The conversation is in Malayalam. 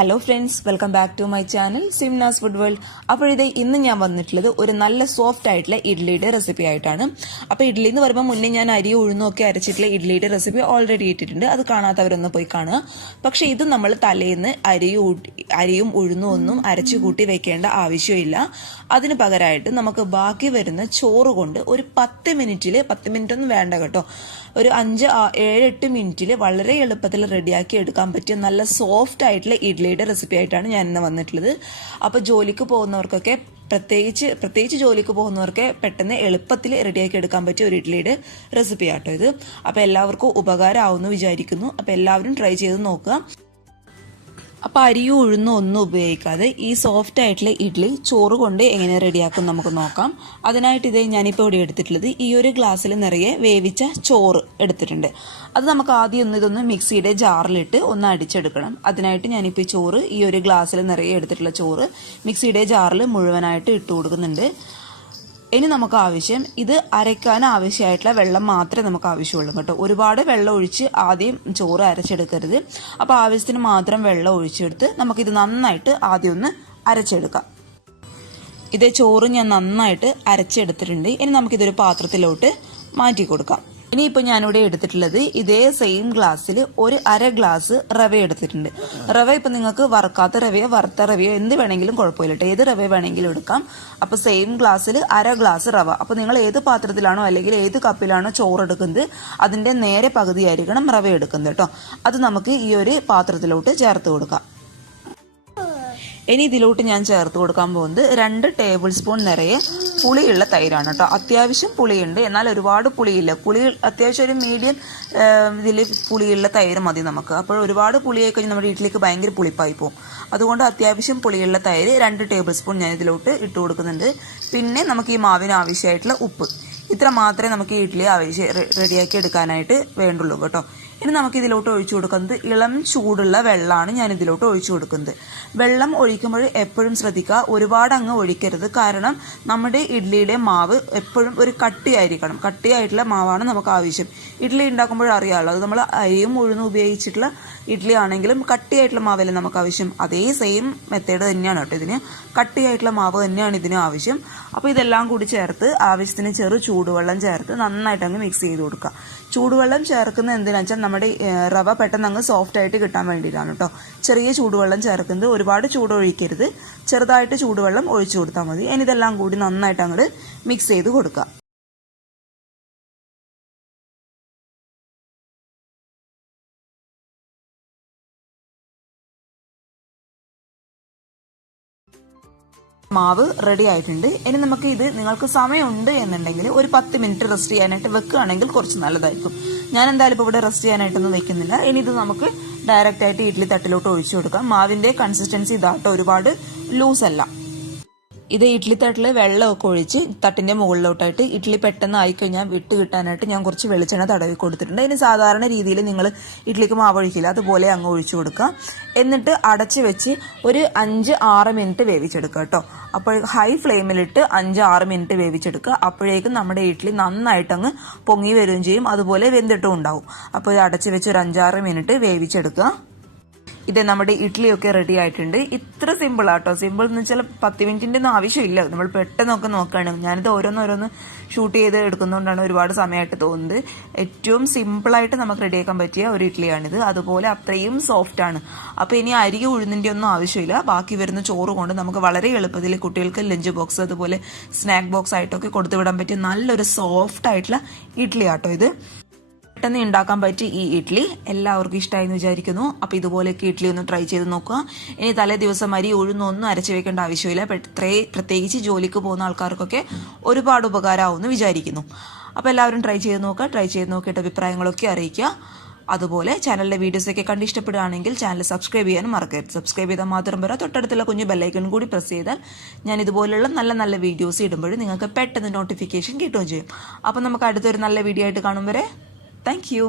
Hello friends, welcome back to my channel Simna's food world. അപ്പോൾ ഇത് ഇന്ന് ഞാൻ വന്നിട്ടുള്ളത് ഒരു നല്ല സോഫ്റ്റ് ആയിട്ടുള്ള ഇഡ്ലിയുടെ റെസിപ്പി ആയിട്ടാണ്. അപ്പോൾ ഇഡ്ലി എന്ന് പറയുമ്പോൾ മുന്നേ ഞാൻ അരി ഉഴുന്നും ഒക്കെ അരച്ചിട്ടുള്ള ഇഡ്ലിയുടെ റെസിപ്പി ഓൾറെഡി ഇട്ടിട്ടുണ്ട്. അത് കാണാത്തവരൊന്ന് പോയി കാണുക. പക്ഷെ ഇത് നമ്മൾ തലേന്ന് അരിയും ഉഴുന്നും ഒന്നും അരച്ചു കൂട്ടി വെക്കേണ്ട ആവശ്യമില്ല. അതിന് പകരമായിട്ട് നമുക്ക് ബാക്കി വരുന്ന ചോറ് കൊണ്ട് ഒരു 10 മിനിറ്റ് ഒന്നും വേണ്ട കേട്ടോ, ഒരു 5-7-8 മിനിറ്റിൽ വളരെ എളുപ്പത്തിൽ റെഡിയാക്കി എടുക്കാൻ പറ്റിയ നല്ല സോഫ്റ്റ് ആയിട്ടുള്ള ഇഡ്ലിയുടെ റെസിപ്പി ആയിട്ടാണ് ഞാൻ ഇന്ന് വന്നിട്ടുള്ളത്. അപ്പോൾ ജോലിക്ക് പോകുന്നവർക്കൊക്കെ പ്രത്യേകിച്ച് ജോലിക്ക് പോകുന്നവർക്ക് പെട്ടെന്ന് എളുപ്പത്തിൽ റെഡിയാക്കി എടുക്കാൻ പറ്റിയ ഒരു ഇഡ്ലിയുടെ റെസിപ്പി ആട്ടോ ഇത്. അപ്പോൾ എല്ലാവർക്കും ഉപകാരമാവുമെന്ന് വിചാരിക്കുന്നു. അപ്പോൾ എല്ലാവരും ട്രൈ ചെയ്ത് നോക്കുക. അപ്പോൾ അരിയും ഉഴുന്നും ഒന്നും ഉപയോഗിക്കാതെ ഈ സോഫ്റ്റ് ആയിട്ടുള്ള ഇഡ്ഡലി ചോറ് കൊണ്ട് എങ്ങനെ റെഡിയാക്കും നമുക്ക് നോക്കാം. അതിനായിട്ട് ഞാനിപ്പോൾ ഇവിടെ എടുത്തിട്ടുള്ളത് ഈ ഒരു ഗ്ലാസ്സിൽ നിറയെ വേവിച്ച ചോറ് എടുത്തിട്ടുണ്ട്. അത് നമുക്ക് ആദ്യം ഇതൊന്ന് മിക്സിയുടെ ജാറിലിട്ട് ഒന്ന് അടിച്ചെടുക്കണം. അതിനായിട്ട് ഞാനിപ്പോൾ ഈ ചോറ്, ഈ ഒരു ഗ്ലാസ്സിൽ നിറയെ എടുത്തിട്ടുള്ള ചോറ് മിക്സിയുടെ ജാറിൽ മുഴുവനായിട്ട് ഇട്ട് കൊടുക്കുന്നുണ്ട്. ഇനി നമുക്ക് ആവശ്യം, ഇത് അരയ്ക്കാൻ ആവശ്യമായിട്ടുള്ള വെള്ളം മാത്രമേ നമുക്ക് ആവശ്യമുള്ളൂ കേട്ടോ. ഒരുപാട് വെള്ളം ഒഴിച്ച് ആദ്യം ചോറ് അരച്ചെടുക്കരുത്. അപ്പോൾ ആവശ്യത്തിന് മാത്രം വെള്ളം ഒഴിച്ചെടുത്ത് നമുക്കിത് നന്നായിട്ട് ആദ്യം ഒന്ന് അരച്ചെടുക്കാം. ചോറ് ഞാൻ നന്നായിട്ട് അരച്ചെടുത്തിട്ടുണ്ട്. ഇനി നമുക്കിതൊരു പാത്രത്തിലോട്ട് മാറ്റി കൊടുക്കാം. ഇനിയിപ്പോൾ ഞാനിവിടെ എടുത്തിട്ടുള്ളത് ഇതേ സെയിം ഗ്ലാസ്സിൽ ഒരു അര ഗ്ലാസ് റവ എടുത്തിട്ടുണ്ട്. റവ ഇപ്പം നിങ്ങൾക്ക് വറുക്കാത്ത റവയോ വറുത്ത റവയോ എന്ത് വേണമെങ്കിലും കുഴപ്പമില്ല കേട്ടോ, ഏത് റവ വേണമെങ്കിലും എടുക്കാം. അപ്പോൾ സെയിം ഗ്ലാസ്സിൽ അര ഗ്ലാസ് റവ. അപ്പോൾ നിങ്ങൾ ഏത് പാത്രത്തിലാണോ അല്ലെങ്കിൽ ഏത് കപ്പിലാണോ ചോറ് എടുക്കുന്നത് അതിൻ്റെ നേരെ പകുതിയായിരിക്കണം റവ എടുക്കുന്നത് കേട്ടോ. അത് നമുക്ക് ഈ ഒരു പാത്രത്തിലോട്ട് ചേർത്ത് കൊടുക്കാം. ഇനി ഇതിലോട്ട് ഞാൻ ചേർത്ത് കൊടുക്കാൻ പോകുന്നത് 2 ടേബിൾ സ്പൂൺ നിറയെ പുളിയുള്ള തൈരാണ് കേട്ടോ. അത്യാവശ്യം പുളിയുണ്ട്, എന്നാൽ ഒരുപാട് പുളിയില്ല. അത്യാവശ്യം ഒരു മീഡിയം ഇതിൽ പുളിയുള്ള തൈര് മതി നമുക്ക്. അപ്പോൾ ഒരുപാട് പുളിയായി കഴിഞ്ഞാൽ നമ്മുടെ വീട്ടിലേക്ക് ഭയങ്കര പുളിപ്പായി പോകും. അതുകൊണ്ട് അത്യാവശ്യം പുളിയുള്ള തൈര് 2 ടേബിൾ സ്പൂൺ ഞാൻ ഇതിലോട്ട് ഇട്ട് കൊടുക്കുന്നുണ്ട്. പിന്നെ നമുക്ക് ഈ മാവിന് ആവശ്യമായിട്ടുള്ള ഉപ്പ്, ഇത്ര മാത്രമേ നമുക്ക് ഈ ഇഡ്ഡലി റെഡിയാക്കി എടുക്കാനായിട്ട് വേണ്ടുള്ളൂ കേട്ടോ. ഇനി നമുക്ക് ഇതിലോട്ട് ഒഴിച്ചു കൊടുക്കുന്നത് ഇളം ചൂടുള്ള വെള്ളമാണ് ഞാൻ ഇതിലോട്ട് ഒഴിച്ചു കൊടുക്കുന്നത്. വെള്ളം ഒഴിക്കുമ്പോൾ എപ്പോഴും ശ്രദ്ധിക്കുക, ഒരുപാട് അങ്ങ് ഒഴിക്കരുത്. കാരണം നമ്മുടെ ഇഡ്ഡലിയുടെ മാവ് എപ്പോഴും ഒരു കട്ടിയായിരിക്കണം. കട്ടിയായിട്ടുള്ള മാവാണ് നമുക്ക് ആവശ്യം. ഇഡ്ഡലി ഉണ്ടാക്കുമ്പോൾ അറിയാമല്ലോ, അത് നമ്മൾ അരിയും ഉഴുന്നും ഉപയോഗിച്ചിട്ടുള്ള ഇഡ്ഡലി ആണെങ്കിലും കട്ടിയായിട്ടുള്ള മാവല്ലേ നമുക്ക് ആവശ്യം. അതേ സെയിം മെത്തേഡ് തന്നെയാണ് കേട്ടോ ഇതിന്. കട്ടിയായിട്ടുള്ള മാവ് തന്നെയാണ് ഇതിന് ആവശ്യം. അപ്പോൾ ഇതെല്ലാം കൂടി ചേർത്ത് ആവശ്യത്തിന് ചെറു ചൂടുവെള്ളം ചേർത്ത് നന്നായിട്ട് അങ്ങ് മിക്സ് ചെയ്ത് കൊടുക്കുക. ചൂടുവെള്ളം ചേർക്കുന്നത് എന്തിനാണെന്ന് വെച്ചാൽ നമ്മുടെ റവ പെട്ടെന്ന് അങ്ങ് സോഫ്റ്റ് ആയിട്ട് കിട്ടാൻ വേണ്ടിയിട്ടാണ് കേട്ടോ. ചെറിയ ചൂടുവെള്ളം ചേർക്കുന്നത്, ഒരുപാട് ചൂടൊഴിക്കരുത്, ചെറുതായിട്ട് ചൂടുവെള്ളം ഒഴിച്ചു കൊടുത്താൽ മതി. ഇനി ഇതെല്ലാം കൂടി നന്നായിട്ട് അങ്ങോട്ട് മിക്സ് ചെയ്ത് കൊടുക്കുക. മാവ് റെഡി ആയിട്ടുണ്ട്. ഇനി നമുക്ക് ഇത്, നിങ്ങൾക്ക് സമയമുണ്ട് എന്നുണ്ടെങ്കിൽ ഒരു 10 മിനിറ്റ് റെസ്റ്റ് ചെയ്യാനായിട്ട് വെക്കുകയാണെങ്കിൽ കുറച്ച് നല്ലതായിരിക്കും. ഞാൻ എന്തായാലും ഇപ്പോൾ ഇവിടെ റെസ്റ്റ് ചെയ്യാനായിട്ടൊന്നും വെക്കുന്നില്ല. ഇനി ഇത് നമുക്ക് ഡയറക്റ്റ് ആയിട്ട് ഇഡ്ഡലി തട്ടിലോട്ട് ഒഴിച്ചു കൊടുക്കാം. മാവിന്റെ കൺസിസ്റ്റൻസി ഇതാട്ടോ, ഒരുപാട് ലൂസ് അല്ല. ഇത് ഇഡ്ഡലി തട്ടിൽ വെള്ളമൊക്കെ ഒഴിച്ച് തട്ടിന്റെ മുകളിലോട്ടായിട്ട് ഇഡ്ഡലി പെട്ടെന്ന് ആയിക്കഴിഞ്ഞാൽ വിട്ട് കിട്ടാനായിട്ട് ഞാൻ കുറച്ച് വെളിച്ചെണ്ണ തടവി കൊടുത്തിട്ടുണ്ട്. ഇനി സാധാരണ രീതിയിൽ നിങ്ങൾ ഇഡ്ഡലിക്ക് മാവ് ഒഴിക്കില്ല, അതുപോലെ അങ്ങ് ഒഴിച്ചു കൊടുക്കുക. എന്നിട്ട് അടച്ച് വെച്ച് ഒരു 5-6 മിനിറ്റ് വേവിച്ചെടുക്കുക കേട്ടോ. അപ്പോൾ ഹൈ ഫ്ലെയിമിലിട്ട് 5-6 മിനിറ്റ് വേവിച്ചെടുക്കുക. അപ്പോഴേക്കും നമ്മുടെ ഇഡ്ഡലി നന്നായിട്ട് അങ്ങ് പൊങ്ങി വരികയും ചെയ്യും, അതുപോലെ വെന്തിട്ടും ഉണ്ടാവും. അപ്പോൾ ഇത് അടച്ച് വെച്ച് ഒരു 5-6 മിനിറ്റ് വേവിച്ചെടുക്കുക. ഇത് നമ്മുടെ ഇഡ്ഡലിയൊക്കെ റെഡി ആയിട്ടുണ്ട്. ഇത്ര സിമ്പിൾ ആട്ടോ. സിമ്പിൾ എന്ന് വെച്ചാൽ 10 മിനിറ്റിന്റെ ഒന്നും ആവശ്യമില്ല. നമ്മൾ പെട്ടെന്നൊക്കെ നോക്കുകയാണ്. ഞാനിത് ഓരോന്ന് ഷൂട്ട് ചെയ്ത് എടുക്കുന്നതുകൊണ്ടാണ് ഒരുപാട് സമയമായിട്ട് തോന്നുന്നത്. ഏറ്റവും സിമ്പിളായിട്ട് നമുക്ക് റെഡിയാക്കാൻ പറ്റിയ ഒരു ഇഡ്ഡലിയാണിത്. അതുപോലെ അത്രയും സോഫ്റ്റ് ആണ്. അപ്പോൾ ഇനി അരി ഉഴുന്നിന്റെ ഒന്നും ആവശ്യമില്ല. ബാക്കി വരുന്ന ചോറ് കൊണ്ട് നമുക്ക് വളരെ എളുപ്പത്തിൽ കുട്ടികൾക്ക് ലഞ്ച് ബോക്സ്, അതുപോലെ സ്നാക്ക് ബോക്സ് ആയിട്ടൊക്കെ കൊടുത്തുവിടാൻ പറ്റിയ നല്ലൊരു സോഫ്റ്റ് ആയിട്ടുള്ള ഇഡ്ഡലി ആട്ടോ ഇത്. പെട്ടെന്ന് ഉണ്ടാക്കാൻ പറ്റി ഈ ഇഡ്ഡലി എല്ലാവർക്കും ഇഷ്ടമായി എന്ന് വിചാരിക്കുന്നു. അപ്പോൾ ഇതുപോലെയൊക്കെ ഇഡ്ഡലി ഒന്ന് ട്രൈ ചെയ്ത് നോക്കുക. ഇനി തലേ ദിവസം അരി ഉഴുന്നൊന്നും അരച്ചു വെക്കേണ്ട ആവശ്യമില്ല. പ്രത്യേകിച്ച് ജോലിക്ക് പോകുന്ന ആൾക്കാർക്കൊക്കെ ഒരുപാട് ഉപകാരമാവുമെന്ന് വിചാരിക്കുന്നു. അപ്പോൾ എല്ലാവരും ട്രൈ ചെയ്ത് നോക്കുക. ട്രൈ ചെയ്ത് നോക്കിയിട്ട് അഭിപ്രായങ്ങളൊക്കെ അറിയിക്കുക. അതുപോലെ ചാനലിലെ വീഡിയോസൊക്കെ കണ്ട് ഇഷ്ടപ്പെടുകയാണെങ്കിൽ ചാനൽ സബ്സ്ക്രൈബ് ചെയ്യാനും മറക്കരുത്. സബ്സ്ക്രൈബ് ചെയ്താൽ മാത്രം പോരാ, തൊട്ടടുത്തുള്ള കുഞ്ഞു ബെല്ലൈക്കൺ കൂടി പ്രസ് ചെയ്താൽ ഞാൻ ഇതുപോലുള്ള നല്ല നല്ല വീഡിയോസ് ഇടുമ്പോൾ നിങ്ങൾക്ക് പെട്ടെന്ന് നോട്ടിഫിക്കേഷൻ കിട്ടുകയും ചെയ്യും. അപ്പോൾ നമുക്ക് അടുത്തൊരു നല്ല വീഡിയോ ആയിട്ട് കാണും വരെ. Thank you.